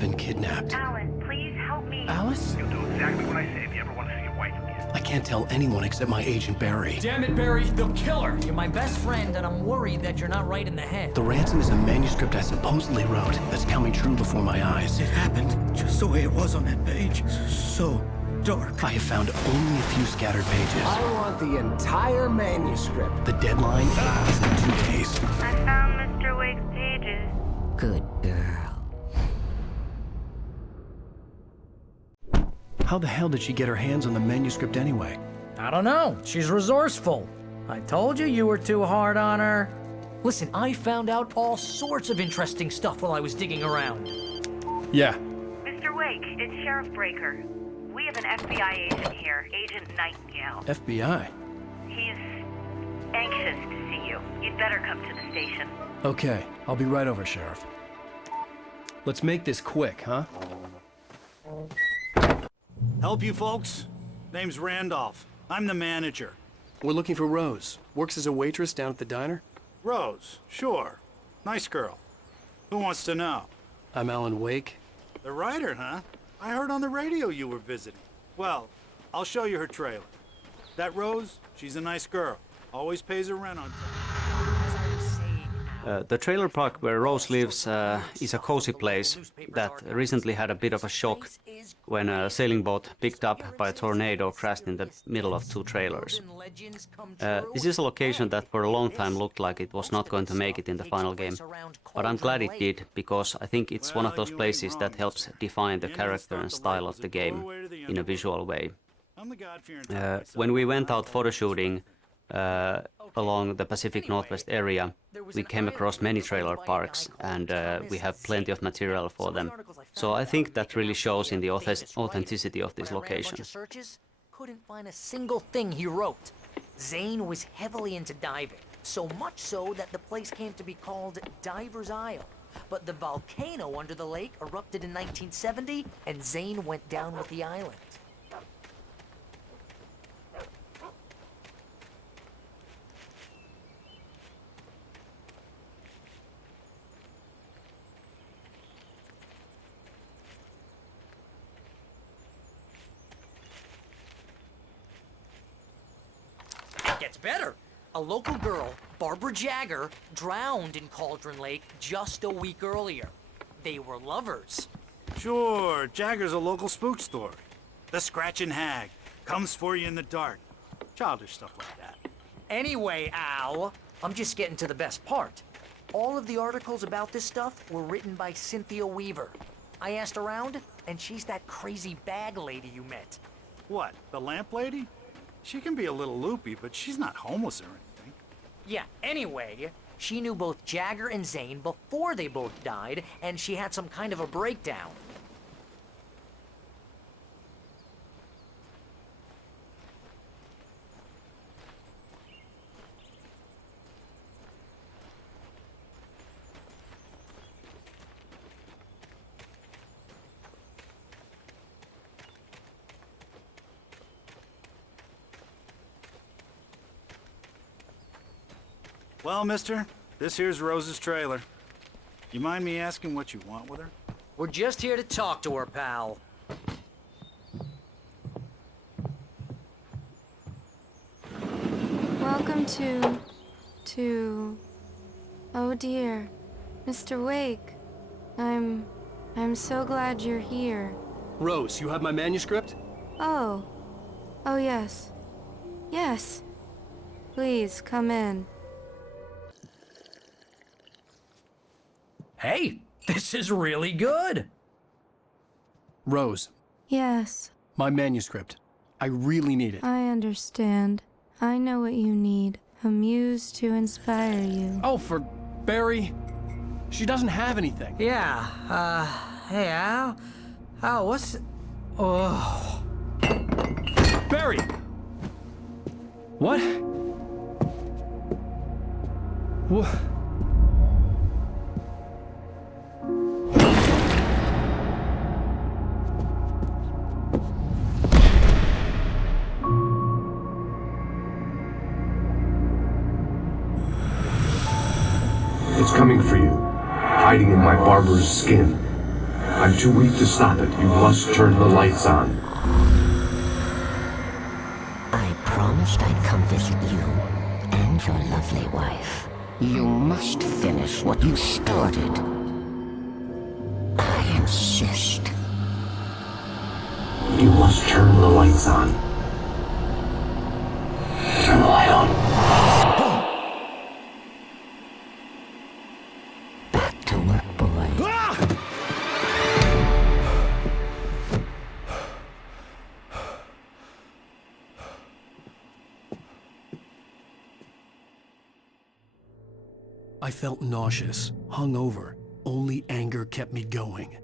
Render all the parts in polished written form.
been kidnapped. Alan, please help me. Alice? You'll do exactly what I say if you ever want to see your wife again. I can't tell anyone except my agent Barry. Damn it, Barry, they'll kill her! You're my best friend, and I'm worried that you're not right in the head. The ransom is a manuscript I supposedly wrote that's coming true before my eyes. It happened just the way it was on that page. So dark. I have found only a few scattered pages. I want the entire manuscript. The deadline is in 2 days. I found Mr. Wake's pages. Good girl. How the hell did she get her hands on the manuscript anyway? I don't know. She's resourceful. I told you you were too hard on her. Listen, I found out all sorts of interesting stuff while I was digging around. Yeah. Mr. Wake, it's Sheriff Breaker. We have an FBI agent here, Agent Nightingale. FBI? He's anxious to see you. You'd better come to the station. Okay, I'll be right over, Sheriff. Let's make this quick, huh? Help you folks? Name's Randolph. I'm the manager. We're looking for Rose. Works as a waitress down at the diner. Rose, sure. Nice girl. Who wants to know? I'm Alan Wake. The writer, huh? I heard on the radio you were visiting. Well, I'll show you her trailer. That Rose, she's a nice girl. Always pays her rent on time. The trailer park where Rose lives is a cozy place that recently had a bit of a shock when a sailing boat picked up by a tornado crashed in the middle of two trailers. This is a location that for a long time looked like it was not going to make it in the final game, but I'm glad it did because I think it's one of those places that helps define the character and style of the game in a visual way. When we went out photo shooting along the Pacific Northwest area, we came across many trailer parks, and we have plenty of material for them. So I think that really shows in the authenticity of this location. Couldn't find a single thing he wrote. Zane was heavily into diving, so much so that the place came to be called Diver's Isle. But the volcano under the lake erupted in 1970, and Zane went down with the island. Gets better. A local girl, Barbara Jagger, drowned in Cauldron Lake just a week earlier. They were lovers. Sure, Jagger's a local spook story. The Scratching Hag comes for you in the dark. Childish stuff like that. Anyway, Al, I'm just getting to the best part. All of the articles about this stuff were written by Cynthia Weaver. I asked around, and she's that crazy bag lady you met. What, the lamp lady? She can be a little loopy, but she's not homeless or anything. Yeah, anyway, she knew both Jagger and Zane before they both died, and she had some kind of a breakdown. Well, mister, this here's Rose's trailer. You mind me asking what you want with her? We're just here to talk to her, pal. Welcome to... Oh dear, Mr. Wake. I'm so glad you're here. Rose, you have my manuscript? Oh. Oh yes. Yes. Please, come in. Hey, this is really good. Rose, Yes, my manuscript. I really need it. I understand. I know what you need. A muse to inspire you. Oh, for Barry. She doesn't have anything. Yeah, hey, Al. Al, what's... Oh... Barry! What? What? It's coming for you, hiding in my barber's skin. I'm too weak to stop it. You must turn the lights on. I promised I'd come visit you and your lovely wife. You must finish what you started. I insist. You must turn the lights on. Turn the light on. Back to work, boy. I felt nauseous, hungover. Only anger kept me going.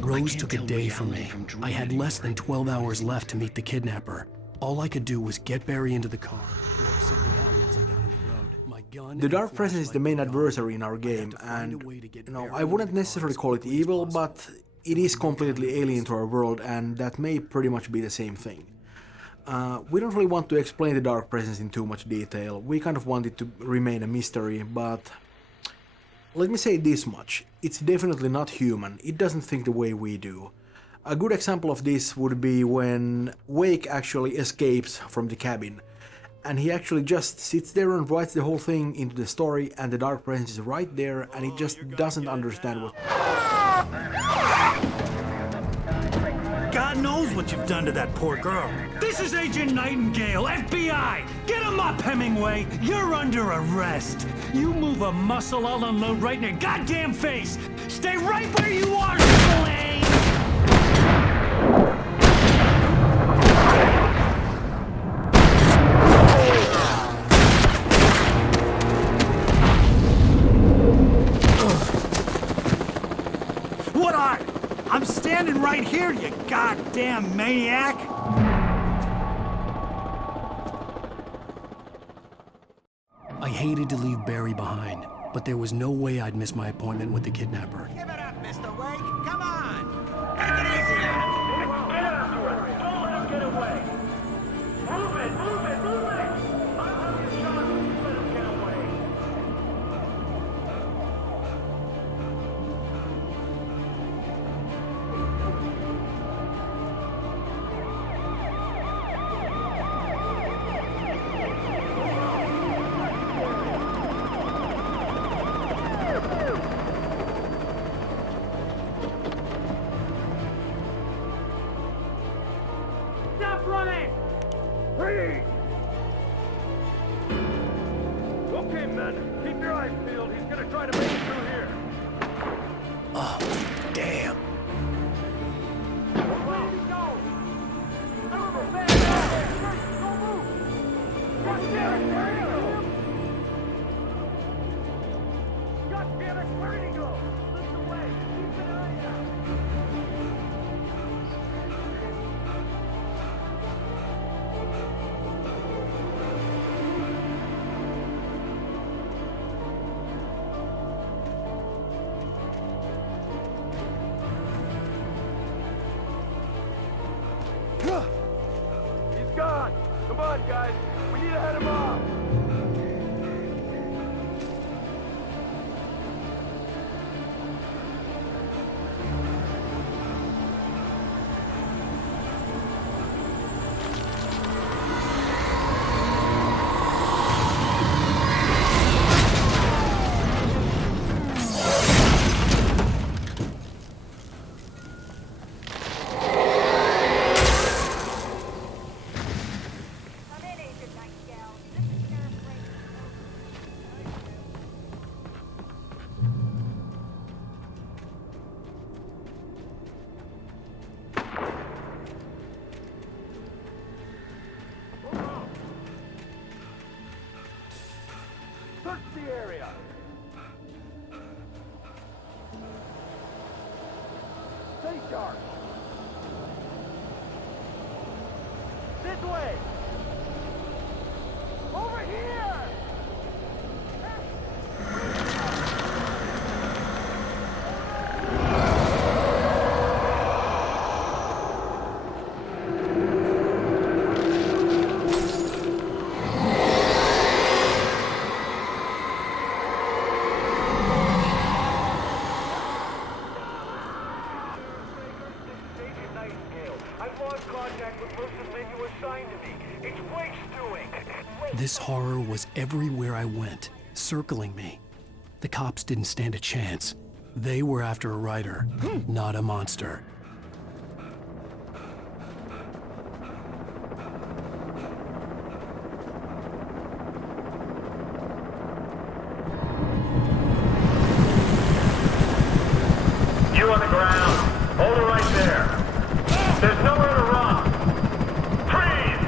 Rose took a day from me. I had less than 12 hours left to meet the kidnapper. All I could do was get Barry into the car, work something out once I got on the road. My gun The Dark Presence is the main adversary in our game, and I wouldn't necessarily call it evil, but it is completely alien to our world, and that may pretty much be the same thing. We don't really want to explain the Dark Presence in too much detail. We kind of want it to remain a mystery, but let me say this much. It's definitely not human. It doesn't think the way we do. A good example of this would be when Wake actually escapes from the cabin. And he actually just sits there and writes the whole thing into the story, and the Dark Presence is right there, and it just doesn't understand what... God knows what you've done to that poor girl. This is Agent Nightingale, FBI! Get him up, Hemingway! You're under arrest! You move a muscle, I'll unload right in your goddamn face! Stay right where you are, Spillane! What are? I'm standing right here, you goddamn maniac! I hated to leave Barry behind, but there was no way I'd miss my appointment with the kidnapper. Give it up, Mr. Wake. Come on. Take it easy now. Get after her! Don't let him get away! Move it! Move it! Move it! I'll have you shot if you let him get away! Stop running! Freeze! Okay, men, keep your eyes peeled. He's gonna try to make it through here. Oh, damn. Where did he go? I don't know, man. Don't move! God damn it, where did he go? God damn it, where did he go? Lift away. Keep an eye out. He's gone! Come on, guys! We need to head him off! Come in, Agent Nightingale. This is Sheriff Brady. Search the area! Stay sharp! This way! Over here! This horror was everywhere I went, circling me. The cops didn't stand a chance. They were after a writer, not a monster. You on the ground. Hold it right there. There's nowhere to run. Freeze!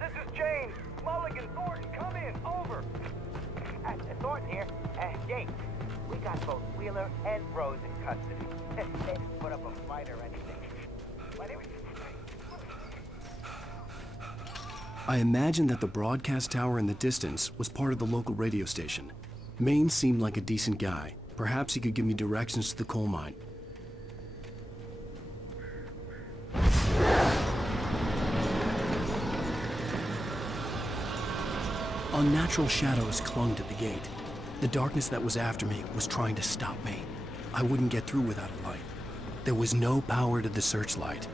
This is James. Mulligan, Thornton, come in. Over. Thornton here. James, we got both Wheeler and Rose in custody. They didn't put up a fight or anything. But it was... I imagined that the broadcast tower in the distance was part of the local radio station. Maine seemed like a decent guy. Perhaps he could give me directions to the coal mine. Unnatural shadows clung to the gate. The darkness that was after me was trying to stop me. I wouldn't get through without a light. There was no power to the searchlight.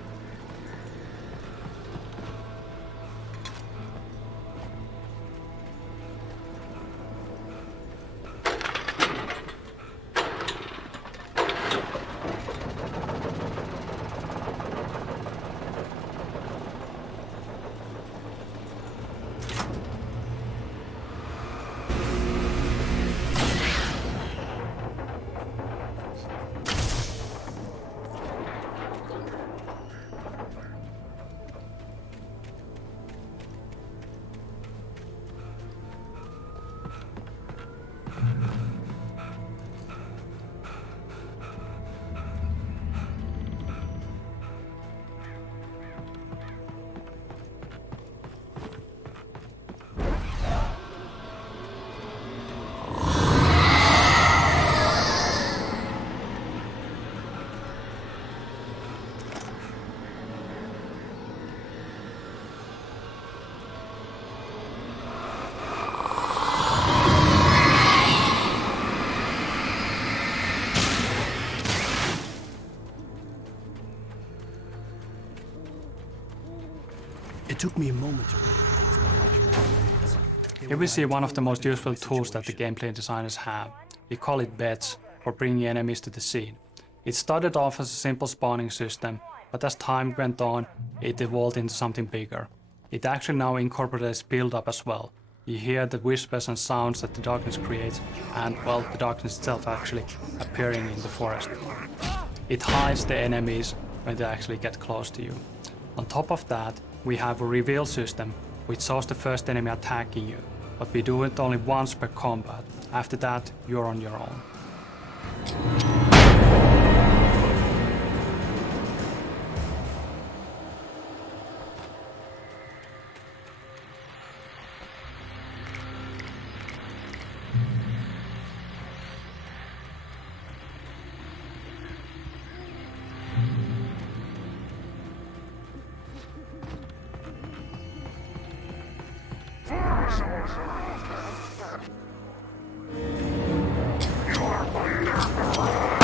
It took me a moment to recognize. Here we see one of the most useful tools that the gameplay designers have. We call it beds, for bringing enemies to the scene. It started off as a simple spawning system, but as time went on, it evolved into something bigger. It actually now incorporates build-up as well. You hear the whispers and sounds that the darkness creates, and, well, the darkness itself actually appearing in the forest. It hides the enemies when they actually get close to you. On top of that, we have a reveal system, which shows the first enemy attacking you, but we do it only once per combat. After that, you're on your own. You are wonderful.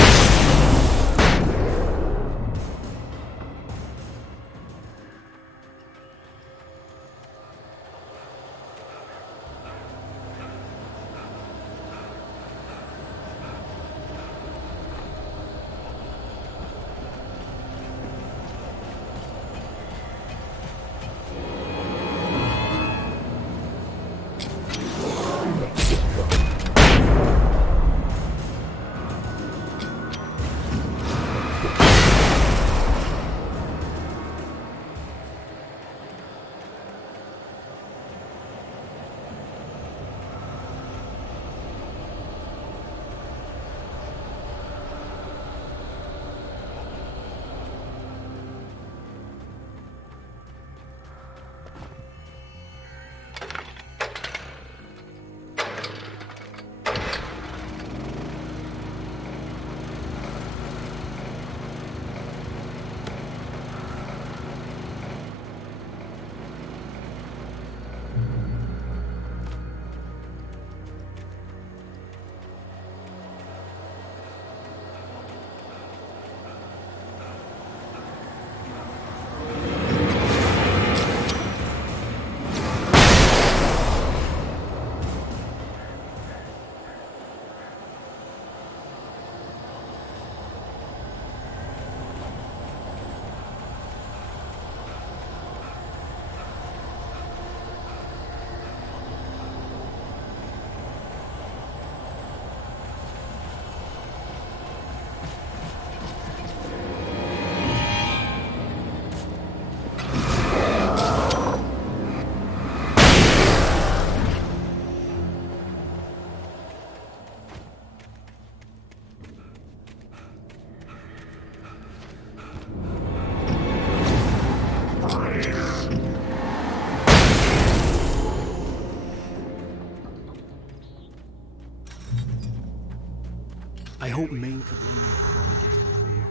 I hope Maine could lend me a car to get to the coal mine.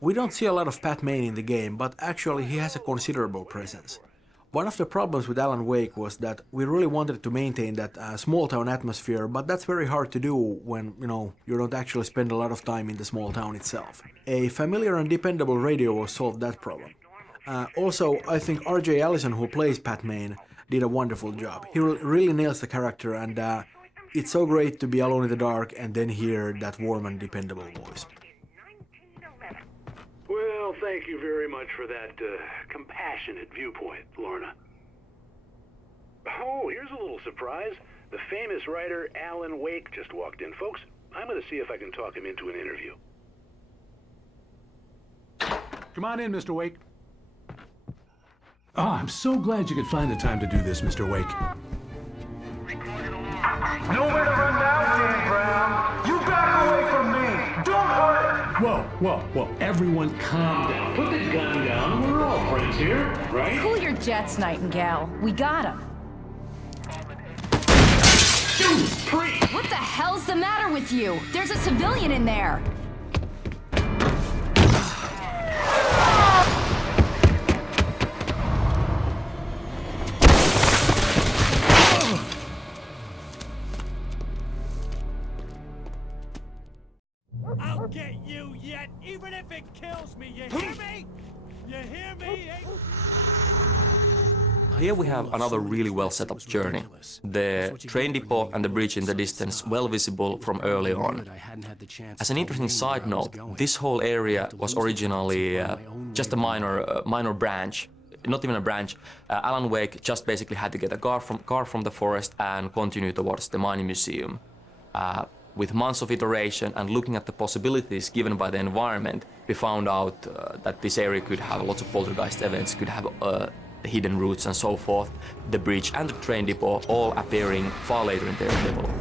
We don't see a lot of Pat Maine in the game, but actually he has a considerable presence. One of the problems with Alan Wake was that we really wanted to maintain that small town atmosphere, but that's very hard to do when, you don't actually spend a lot of time in the small town itself. A familiar and dependable radio will solve that problem. Also, I think RJ Allison, who plays Pat Maine, did a wonderful job. He really nails the character, and it's so great to be alone in the dark and then hear that warm and dependable voice. Well, thank you very much for that compassionate viewpoint, Lorna. Oh, here's a little surprise. The famous writer Alan Wake just walked in. Folks, I'm going to see if I can talk him into an interview. Come on in, Mr. Wake. Oh, I'm so glad you could find the time to do this, Mr. Wake. Nowhere to run now, Dan Brown. You back away from me. Don't hurt it. Whoa. Everyone calm down. Put the gun down. We're all friends here, right? Cool your jets, Nightingale. We got him. Judas Priest! What the hell's the matter with you? There's a civilian in there. I'll get you yet, even if it kills me, you hear me? You hear me? Here we have another really well set up journey. The train depot and the bridge in the distance, well visible from early on. As an interesting side note, this whole area was originally just a minor branch. Not even a branch. Alan Wake just basically had to get a car from the forest and continue towards the mining museum. With months of iteration and looking at the possibilities given by the environment, we found out that this area could have lots of poltergeist events, could have hidden routes and so forth, the bridge and the train depot all appearing far later in their development.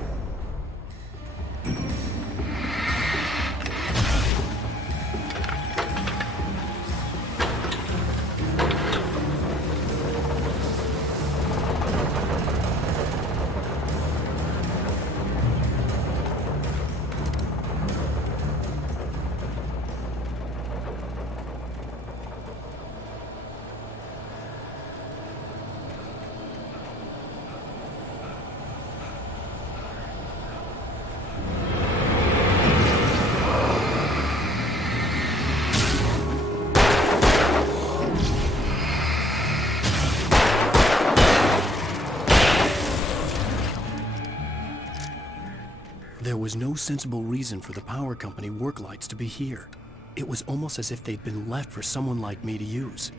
There was no sensible reason for the power company work lights to be here. It was almost as if they'd been left for someone like me to use.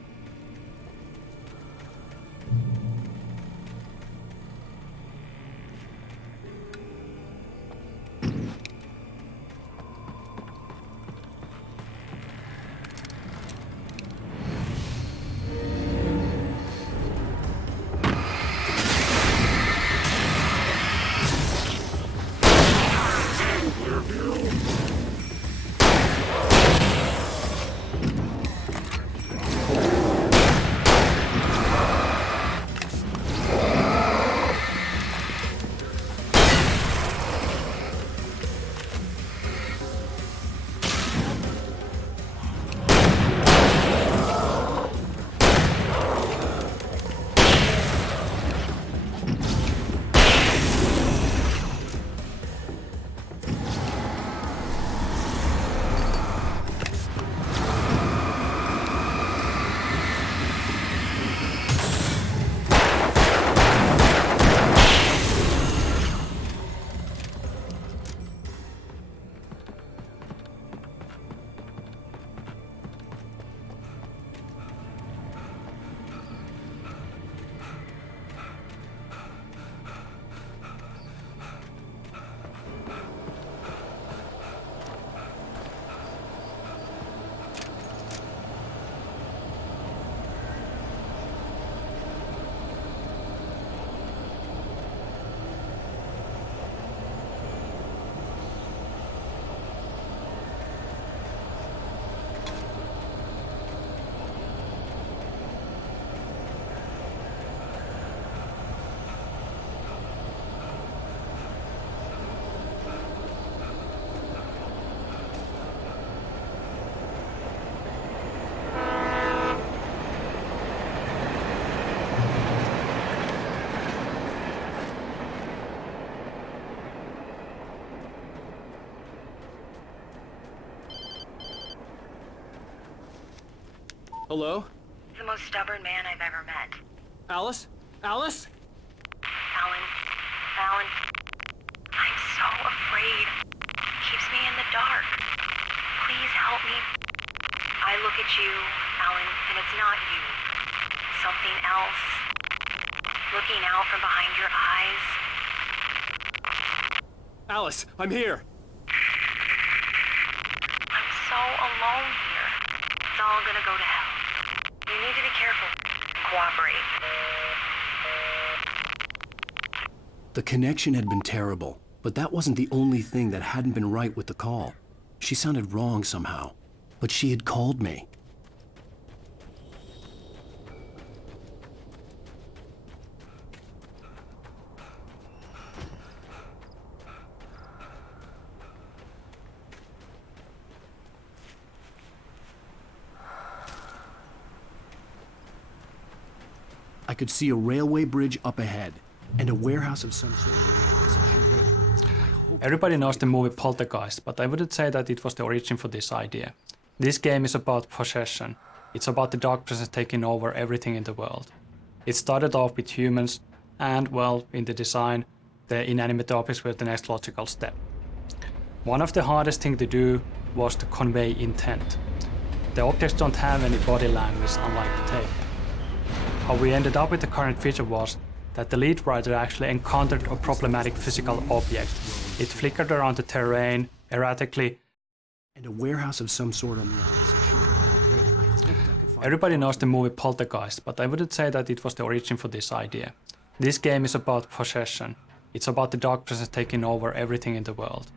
Hello? He's the most stubborn man I've ever met. Alice? Alice? Alan. Alan. I'm so afraid. He keeps me in the dark. Please help me. I look at you, Alan, and it's not you. Something else. Looking out from behind your eyes. Alice, I'm here. I'm so alone here. It's all gonna go to hell. You need to be careful. Cooperate. The connection had been terrible, but that wasn't the only thing that hadn't been right with the call. She sounded wrong somehow, but she had called me. I could see a railway bridge up ahead, and a warehouse of some sort. Everybody knows the movie Poltergeist, but I wouldn't say that it was the origin for this idea. This game is about possession. It's about the dark presence taking over everything in the world. It started off with humans, and, well, in the design, the inanimate objects were the next logical step. One of the hardest things to do was to convey intent. The objects don't have any body language, unlike the tape. How we ended up with the current feature was that the lead writer actually encountered a problematic physical object. It flickered around the terrain erratically, and a warehouse of some sort on the opposite shore. Everybody knows the movie Poltergeist, but I wouldn't say that it was the origin for this idea. This game is about possession. It's about the dark presence taking over everything in the world.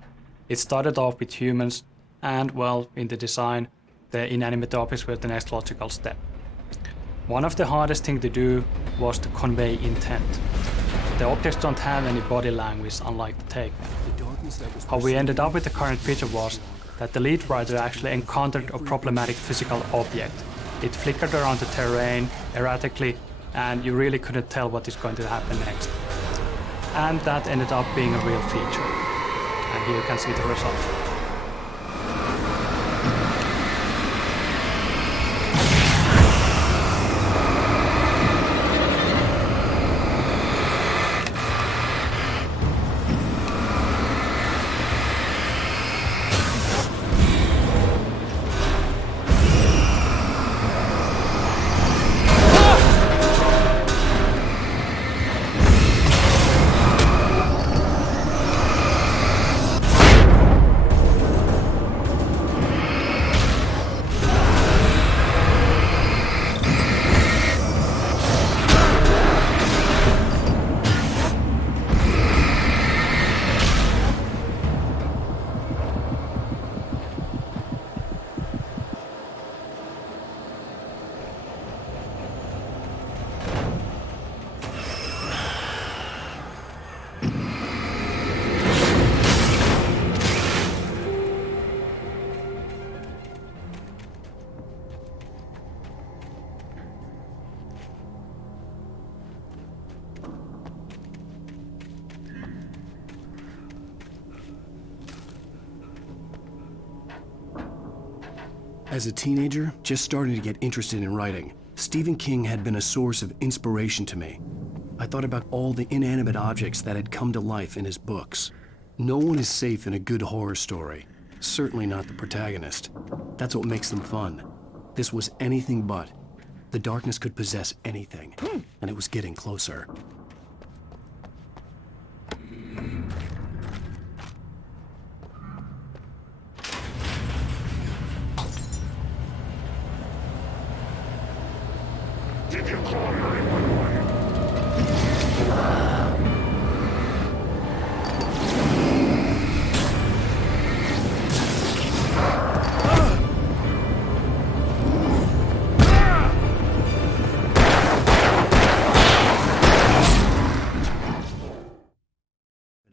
It started off with humans, and, well, in the design, the inanimate objects were the next logical step. One of the hardest things to do was to convey intent. The objects don't have any body language, unlike the tape. How we ended up with the current feature was that the lead writer actually encountered a problematic physical object. It flickered around the terrain erratically, and you really couldn't tell what is going to happen next. And that ended up being a real feature. And here you can see the result. As a teenager, just starting to get interested in writing, Stephen King had been a source of inspiration to me. I thought about all the inanimate objects that had come to life in his books. No one is safe in a good horror story. Certainly not the protagonist. That's what makes them fun. This was anything but. The darkness could possess anything, and it was getting closer. Did you call 911?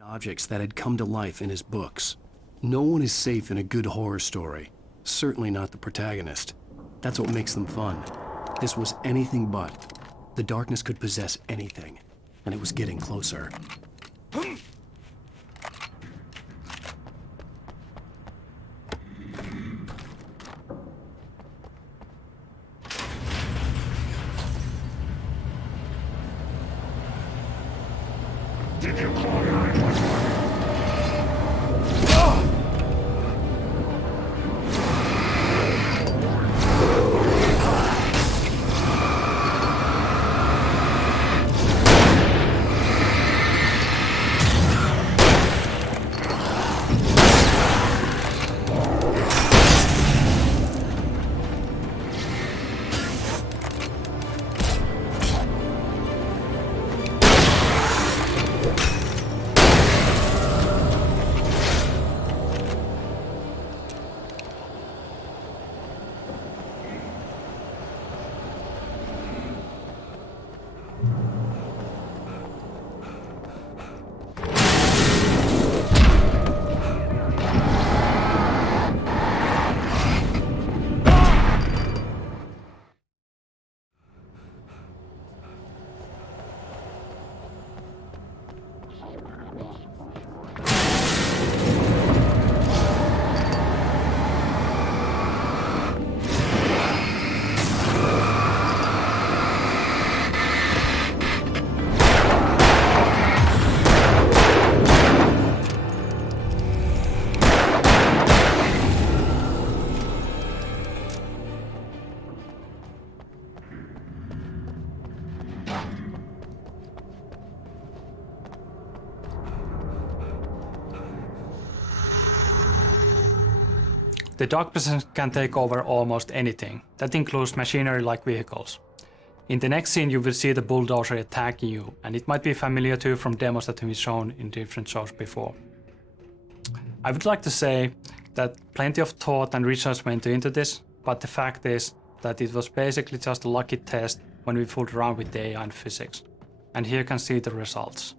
Objects that had come to life in his books. No one is safe in a good horror story. Certainly not the protagonist. That's what makes them fun. This was anything but. The darkness could possess anything, and it was getting closer. The Dark Presence can take over almost anything. That includes machinery like vehicles. In the next scene you will see the bulldozer attacking you, and it might be familiar to you from demos that have been shown in different shows before. I would like to say that plenty of thought and research went into this, but the fact is that it was basically just a lucky test when we fooled around with the AI and physics. And here you can see the results.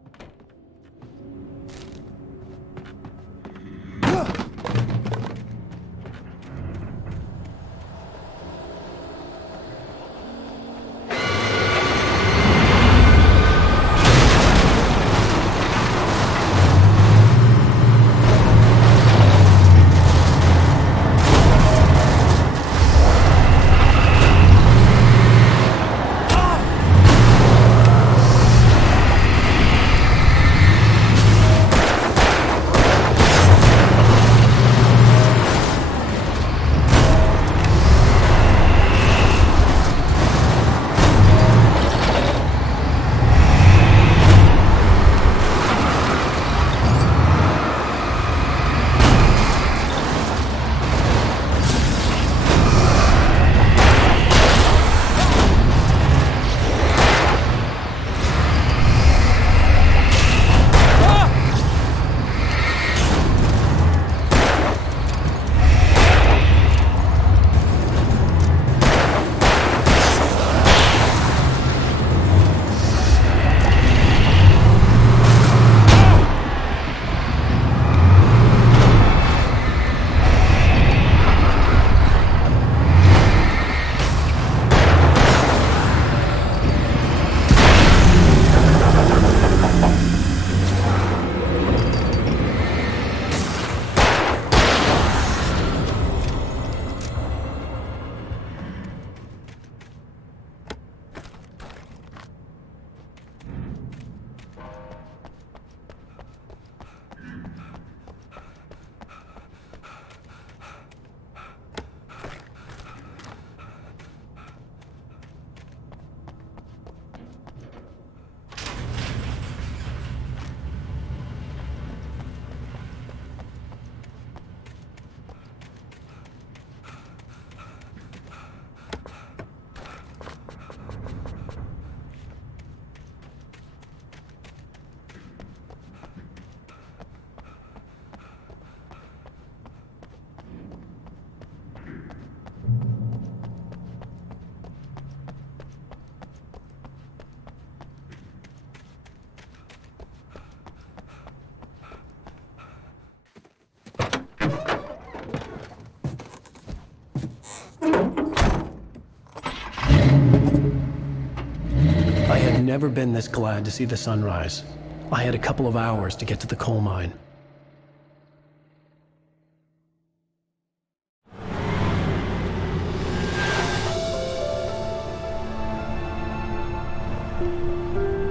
Never been this glad to see the sunrise. I had a couple of hours to get to the coal mine.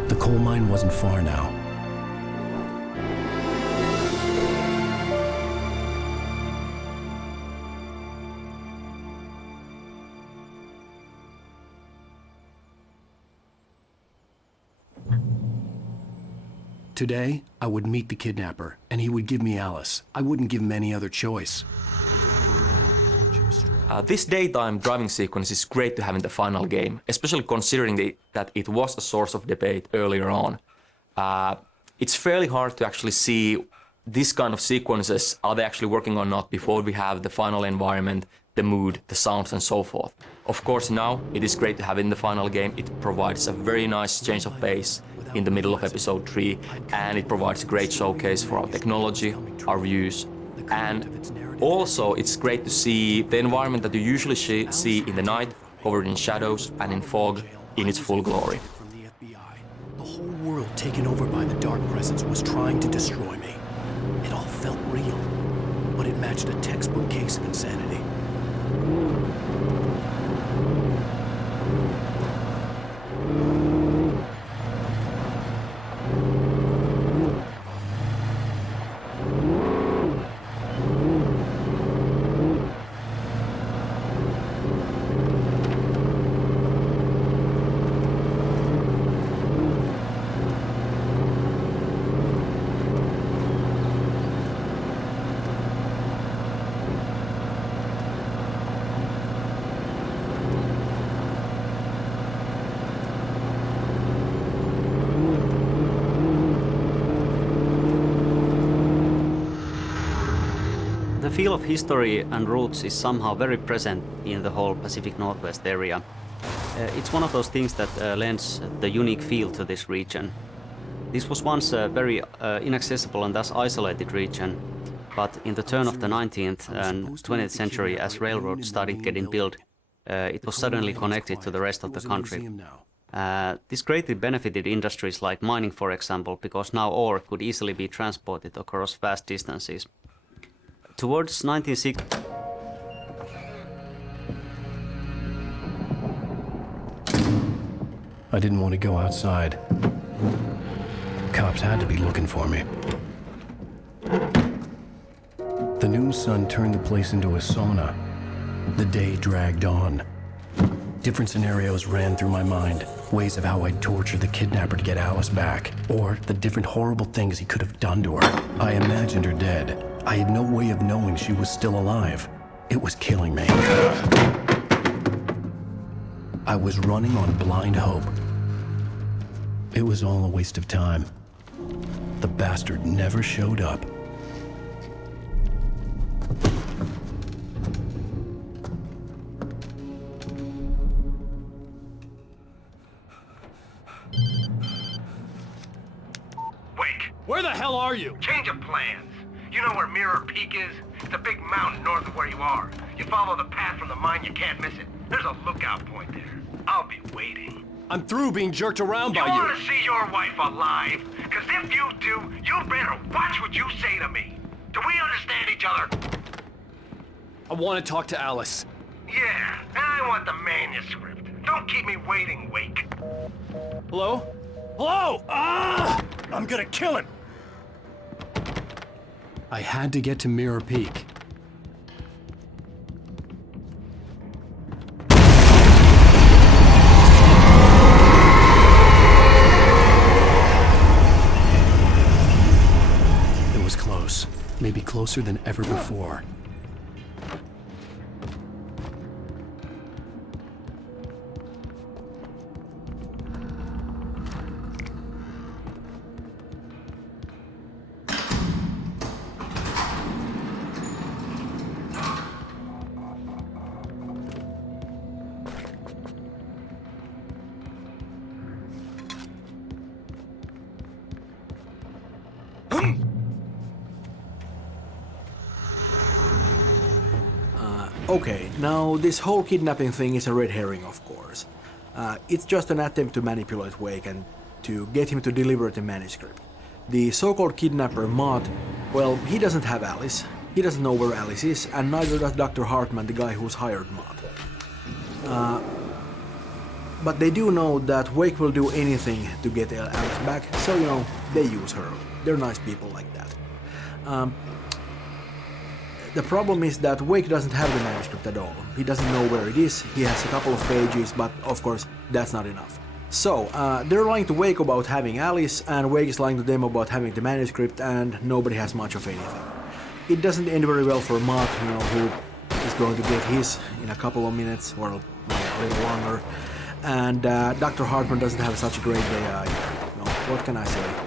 The coal mine wasn't far now. Today, I would meet the kidnapper, and he would give me Alice. I wouldn't give him any other choice. This daytime driving sequence is great to have in the final game, especially considering that it was a source of debate earlier on. It's fairly hard to actually see this kind of sequences, are they actually working or not, before we have the final environment, the mood, the sounds and so forth. Of course now it is great to have in the final game. It provides a very nice change of pace in the middle of episode 3, and it provides a great showcase for our technology, our views, and also it's great to see the environment that you usually see in the night, covered in shadows and in fog, in its full glory. The whole world taken over by the Dark Presence was trying to destroy me. It all felt real, but it matched a textbook case of insanity. The feel of history and roots is somehow very present in the whole Pacific Northwest area. It's one of those things that lends the unique feel to this region. This was once a very inaccessible and thus isolated region, but in the turn of the 19th and 20th century, as railroads started getting built, it was suddenly connected to the rest of the country. This greatly benefited industries like mining, for example, because now ore could easily be transported across vast distances. Towards 1960... I didn't want to go outside. Cops had to be looking for me. The noon sun turned the place into a sauna. The day dragged on. Different scenarios ran through my mind. Ways of how I'd torture the kidnapper to get Alice back. Or the different horrible things he could have done to her. I imagined her dead. I had no way of knowing she was still alive. It was killing me. I was running on blind hope. It was all a waste of time. The bastard never showed up. Wake! Where the hell are you? Change of plans. You know where Mirror Peak is? It's a big mountain north of where you are. You follow the path from the mine, you can't miss it. There's a lookout point there. I'll be waiting. I'm through being jerked around by You you. want to see your wife alive? Because if you do, you better watch what you say to me. Do we understand each other? I want to talk to Alice. Yeah, and I want the manuscript. Don't keep me waiting, Wake. Hello? Hello! Ah! I'm gonna kill him! I had to get to Mirror Peak. It was close. Maybe closer than ever before. Okay, now this whole kidnapping thing is a red herring, of course. It's just an attempt to manipulate Wake and to get him to deliver the manuscript. The so-called kidnapper, Mott, well, he doesn't have Alice. He doesn't know where Alice is, and neither does Dr. Hartman, the guy who's hired Mott. But they do know that Wake will do anything to get Alice back, so, you know, they use her. They're nice people like that. The problem is that Wake doesn't have the manuscript at all. He doesn't know where it is. He has a couple of pages, but of course, that's not enough. So, they're lying to Wake about having Alice, and Wake is lying to them about having the manuscript, and nobody has much of anything. It doesn't end very well for Mark, who is going to get his in a couple of minutes, or a little longer. And Dr. Hartman doesn't have such a great day either. What can I say?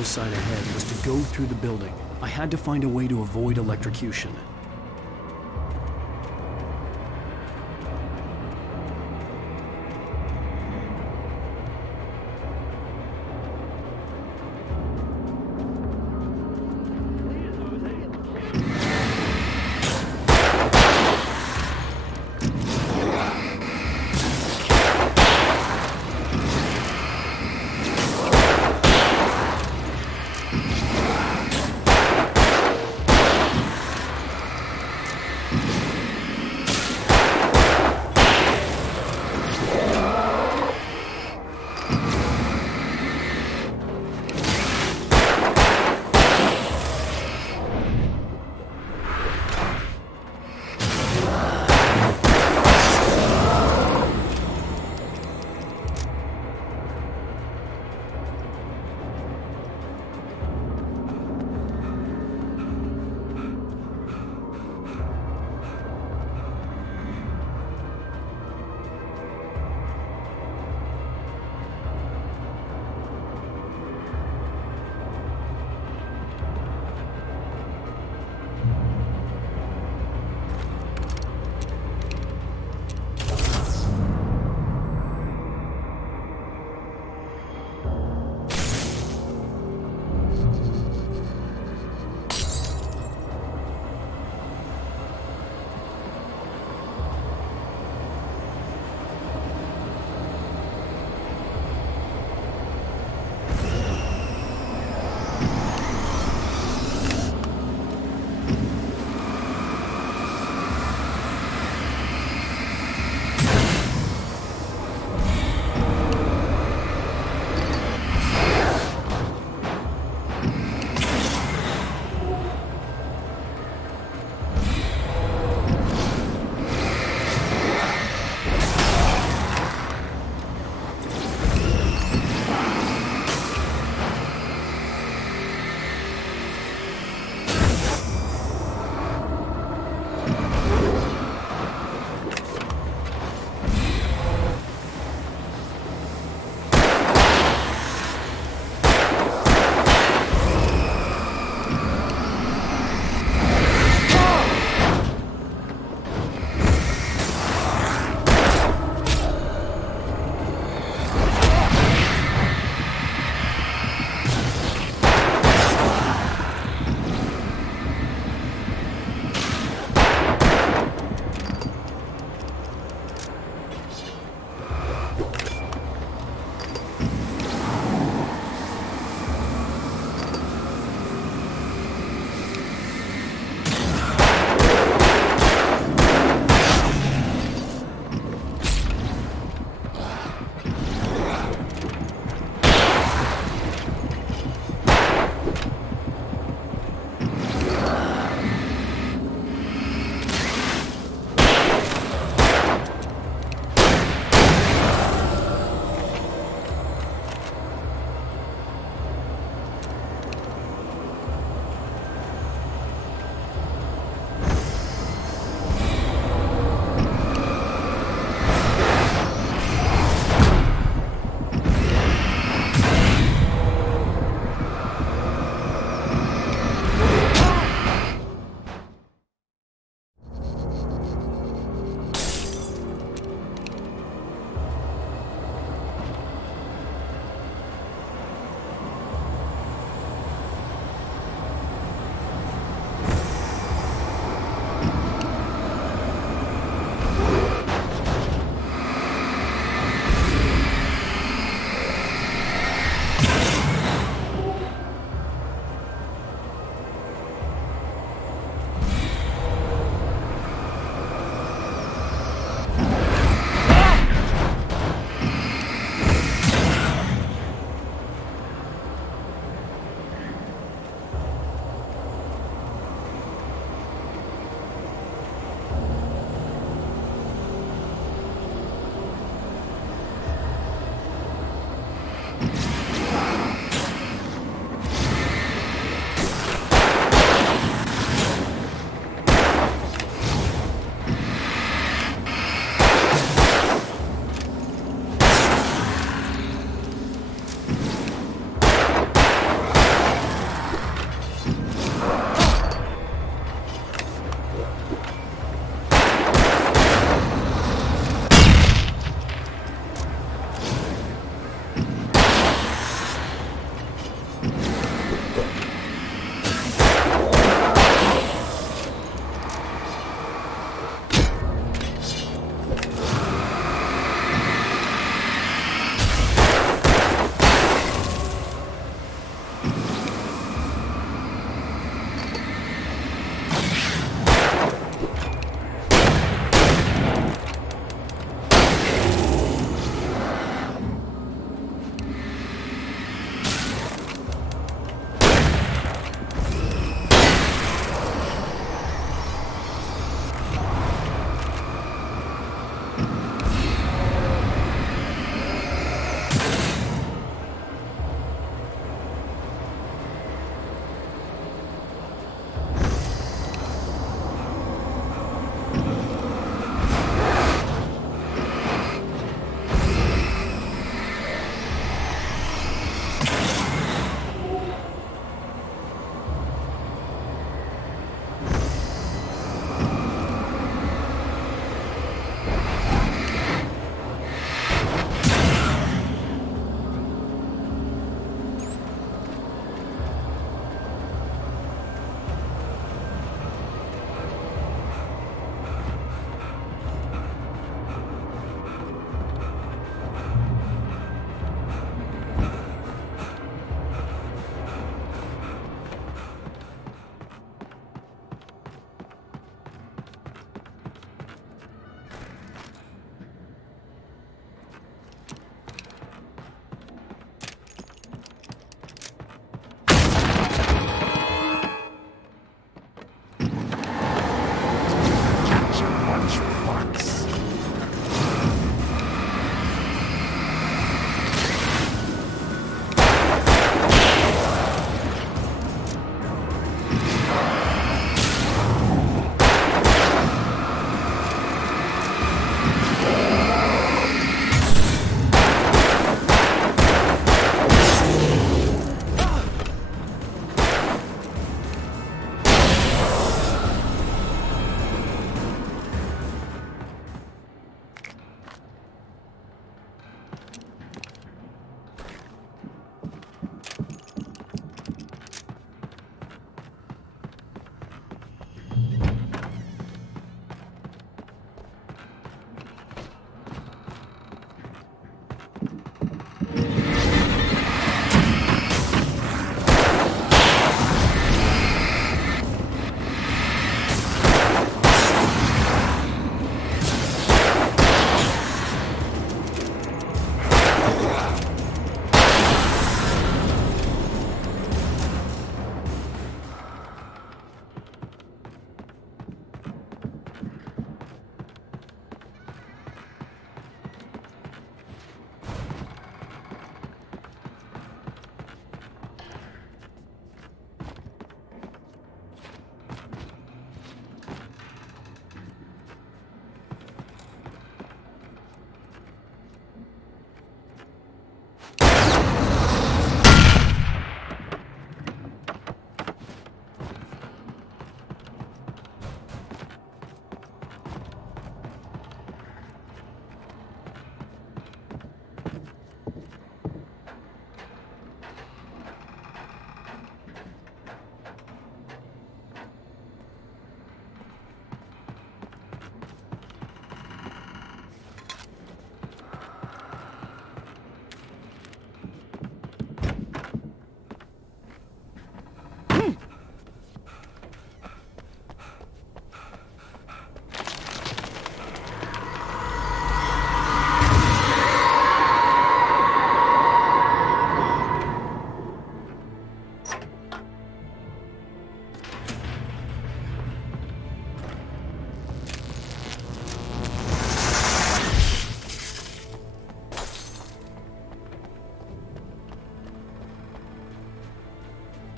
hillside ahead was to go through the building. I had to find a way to avoid electrocution.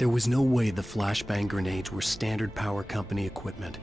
There was no way the flashbang grenades were Standard Power Company equipment.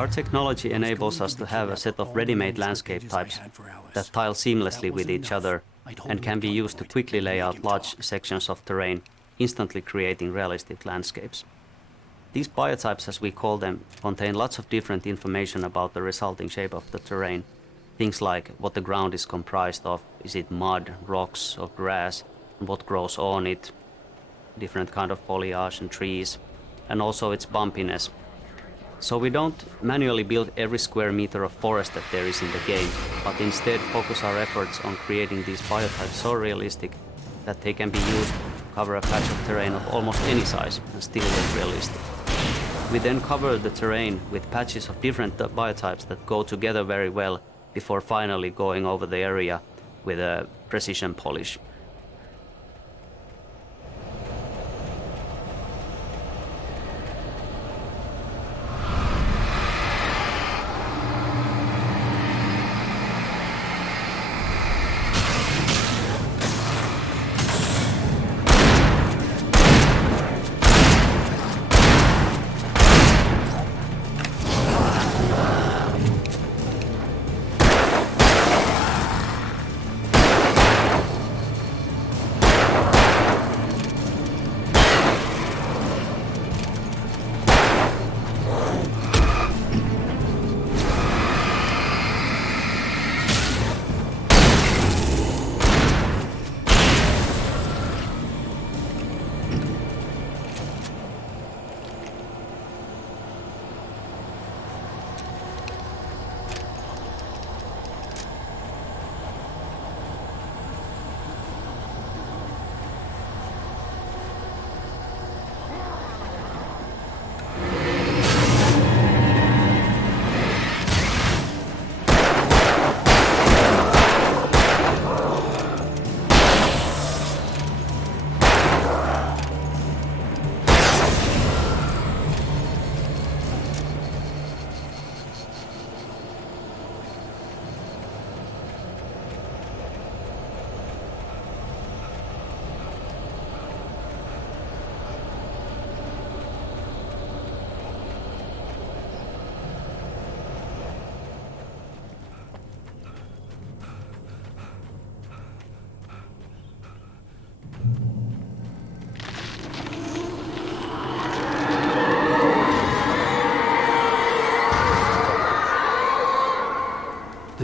Our technology enables us to have a set of ready-made landscape types that tile seamlessly with each other and can be used to quickly lay out large sections of terrain, instantly creating realistic landscapes. These biotypes, as we call them, contain lots of different information about the resulting shape of the terrain. Things like what the ground is comprised of, is it mud, rocks or grass, and what grows on it, different kind of foliage and trees, and also its bumpiness. So we don't manually build every square meter of forest that there is in the game, but instead focus our efforts on creating these biotypes so realistic that they can be used to cover a patch of terrain of almost any size and still look realistic. We then cover the terrain with patches of different biotypes that go together very well before finally going over the area with a precision polish.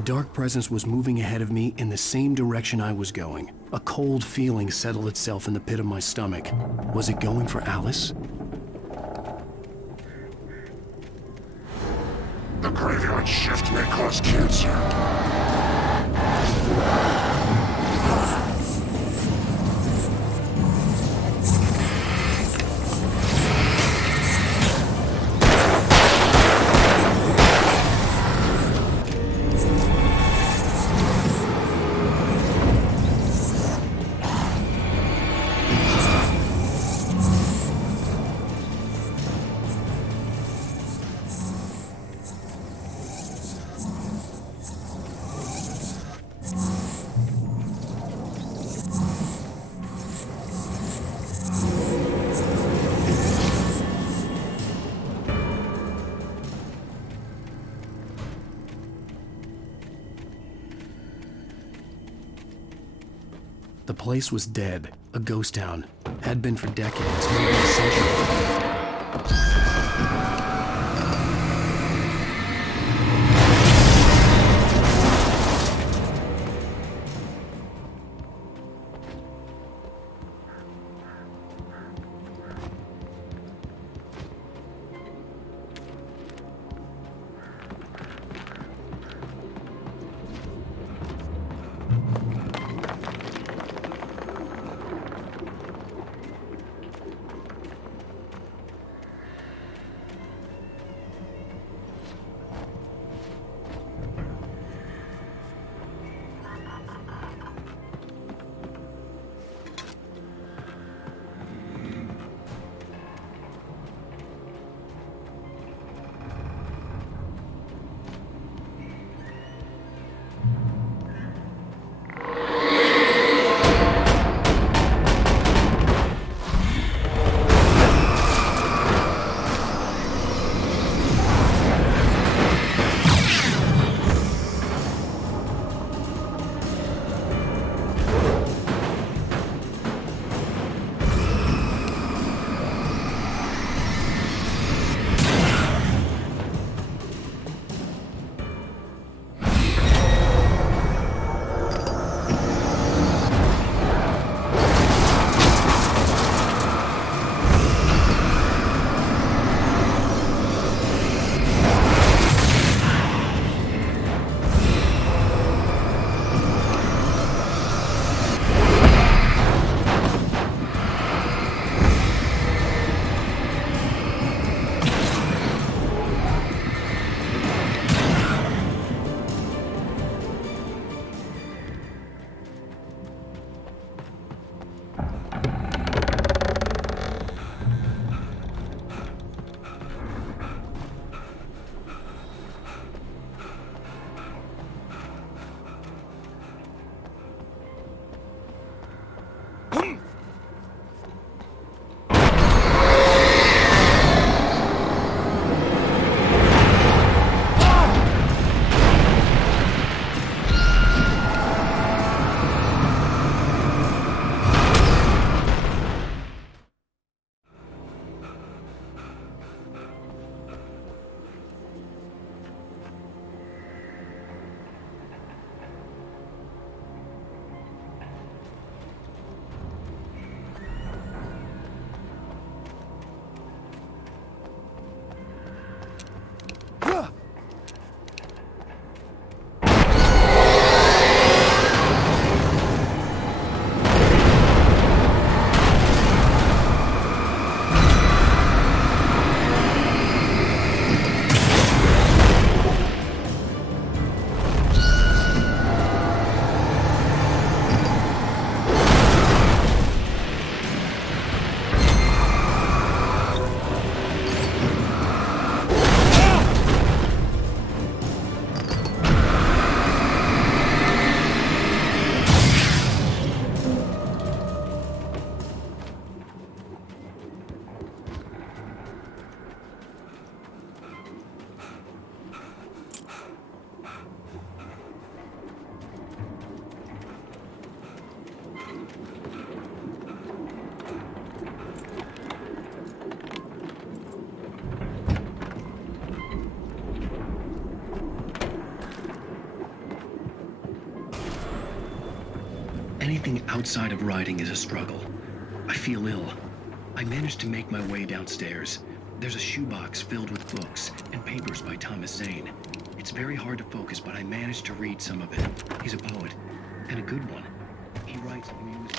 dark presence was moving ahead of me in the same direction I was going. A cold feeling settled itself in the pit of my stomach. Was it going for Alice? The graveyard shift may cause cancer. The place was dead, a ghost town. Had been for decades, maybe a century. Everything outside of writing is a struggle. I feel ill. I managed to make my way downstairs. There's a shoebox filled with books and papers by Thomas Zane. It's very hard to focus, but I managed to read some of it. He's a poet, and a good one. He writes music.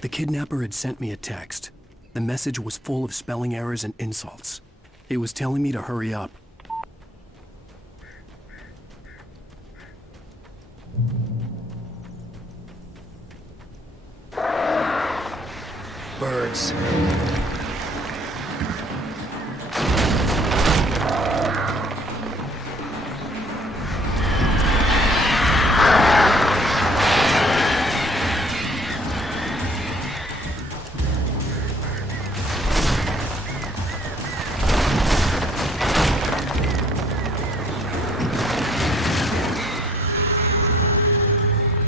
The kidnapper had sent me a text. The message was full of spelling errors and insults. It was telling me to hurry up. Birds.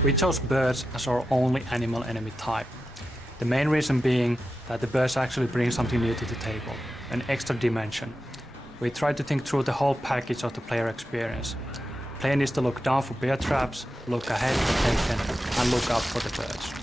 We chose birds as our only animal enemy type. The main reason being that the birds actually bring something new to the table, an extra dimension. We tried to think through the whole package of the player experience. Player needs to look down for bear traps, look ahead for Taken, and look up for the birds.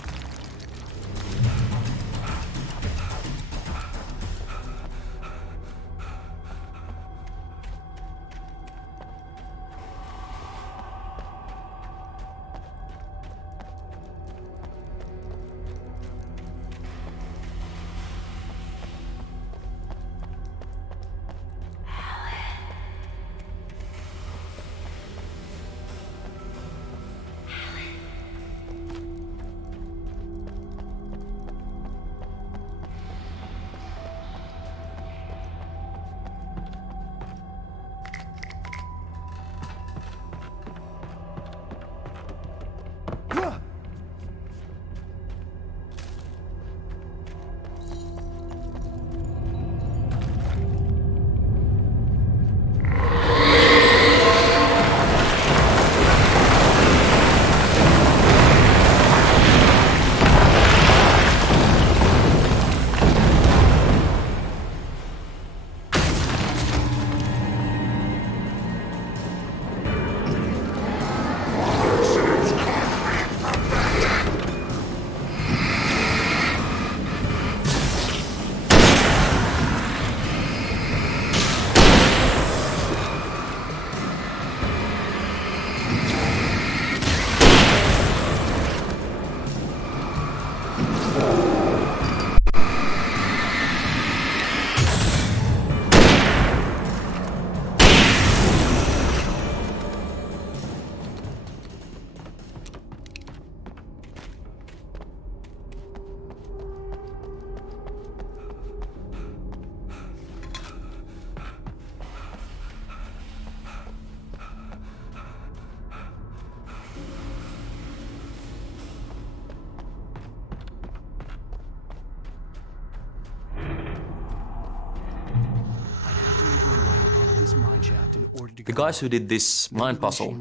The guys who did this mine puzzle,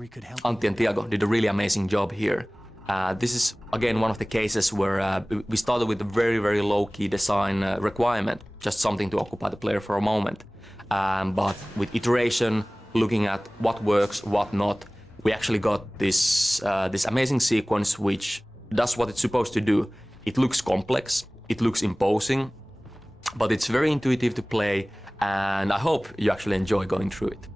Antti and Tiago, did a really amazing job here. This is, again, one of the cases where we started with a very, very low-key design requirement, just something to occupy the player for a moment. But with iteration, looking at what works, what not, we actually got this, this amazing sequence which does what it's supposed to do. It looks complex, it looks imposing, but it's very intuitive to play, and I hope you actually enjoy going through it.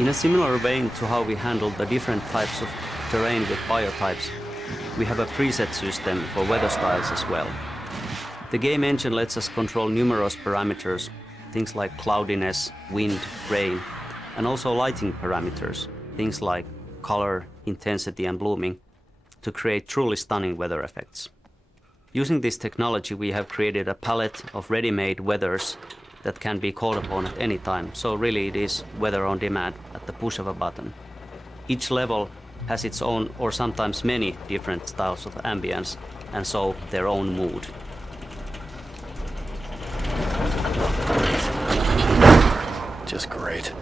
In a similar vein to how we handle the different types of terrain with biotypes, we have a preset system for weather styles as well. The game engine lets us control numerous parameters, things like cloudiness, wind, rain, and also lighting parameters, things like color, intensity, and blooming, to create truly stunning weather effects. Using this technology, we have created a palette of ready-made weathers that can be called upon at any time, so really it is weather on demand at the push of a button. Each level has its own, or sometimes many, different styles of ambience, and so their own mood. Just great.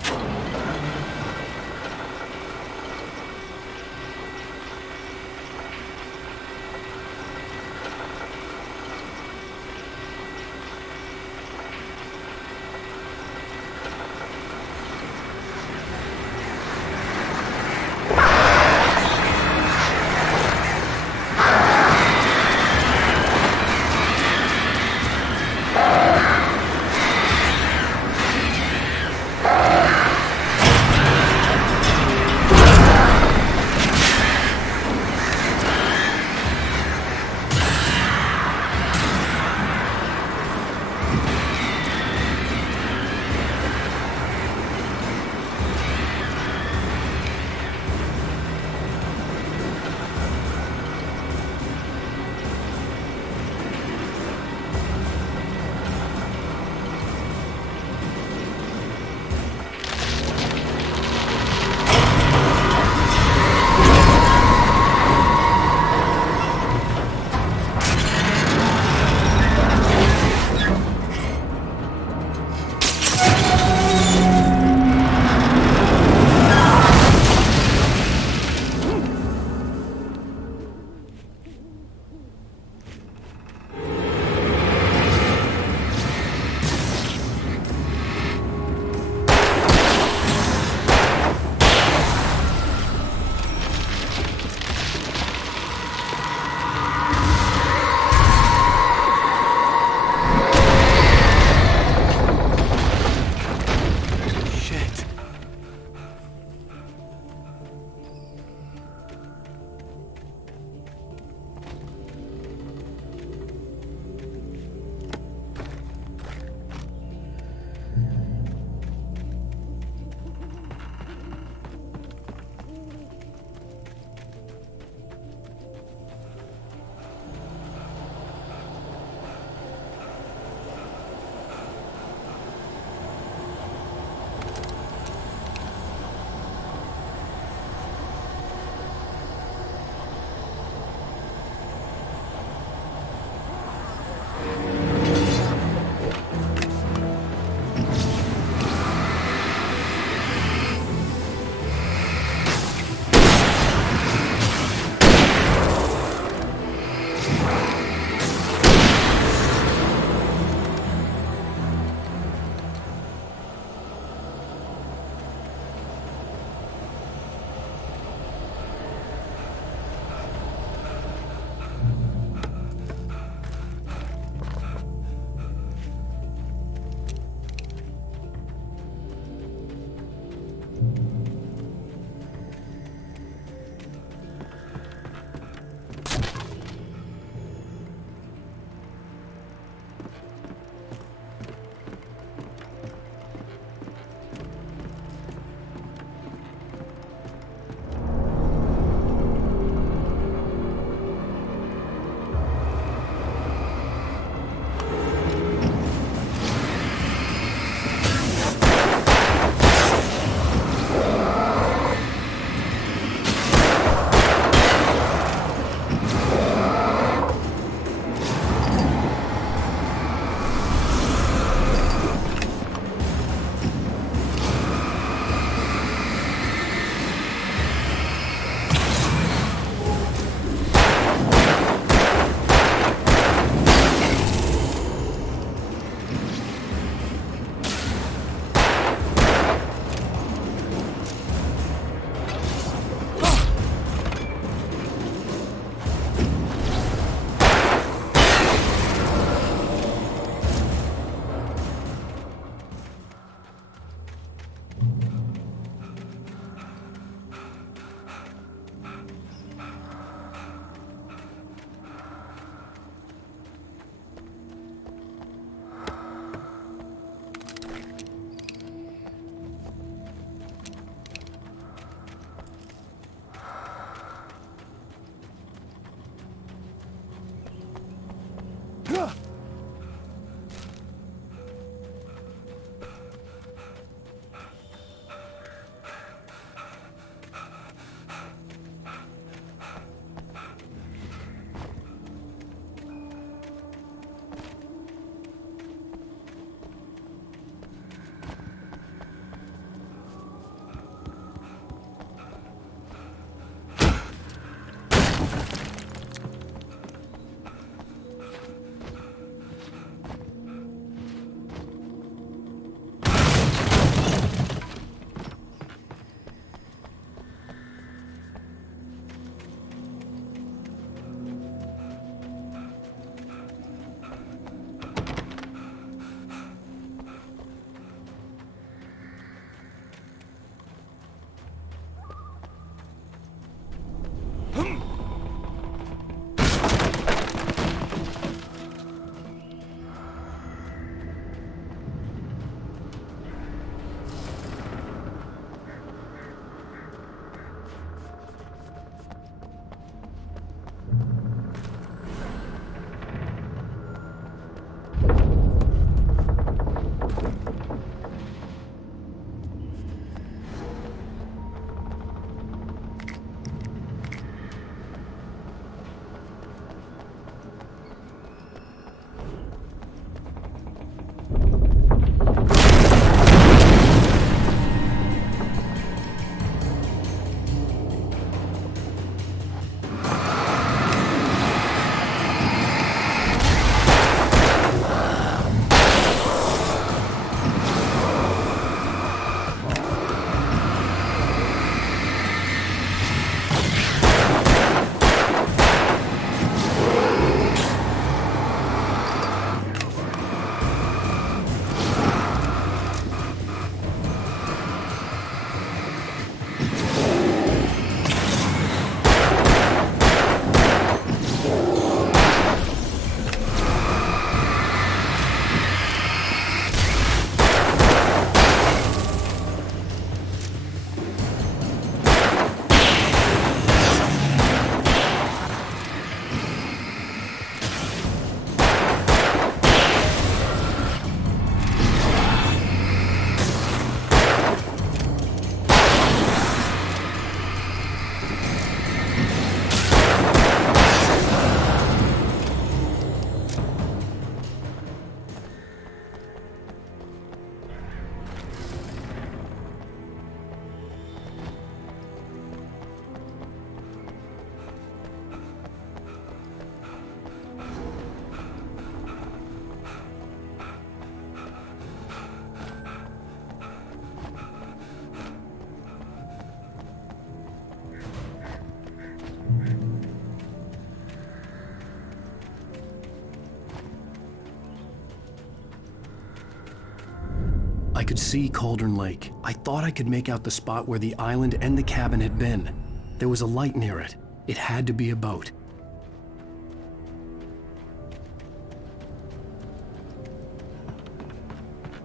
could see Cauldron Lake. I thought I could make out the spot where the island and the cabin had been. There was a light near it. It had to be a boat.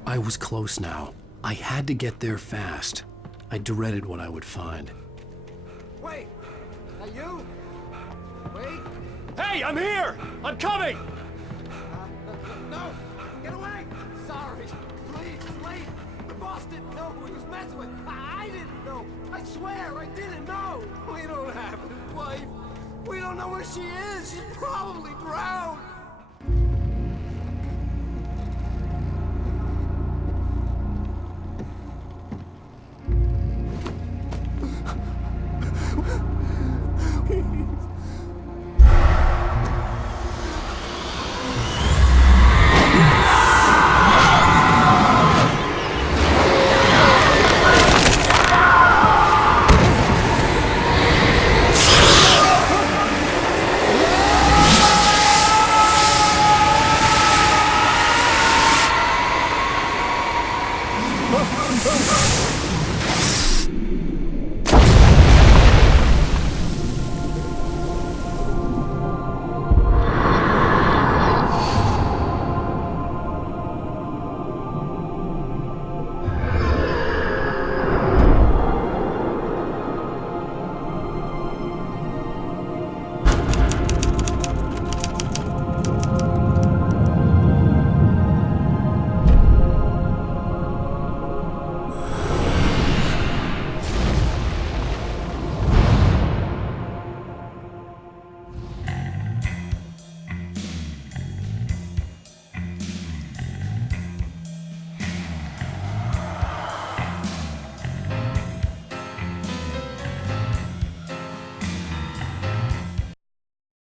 I was close now. I had to get there fast. I dreaded what I would find. Wait! Are you? Wait! Hey, I'm here! I'm coming! No! Get away! Sorry! Please, wait! The boss didn't know who he was messing with! I didn't know! I swear, I didn't know! We don't have his wife! We don't know where she is! She's probably drowned!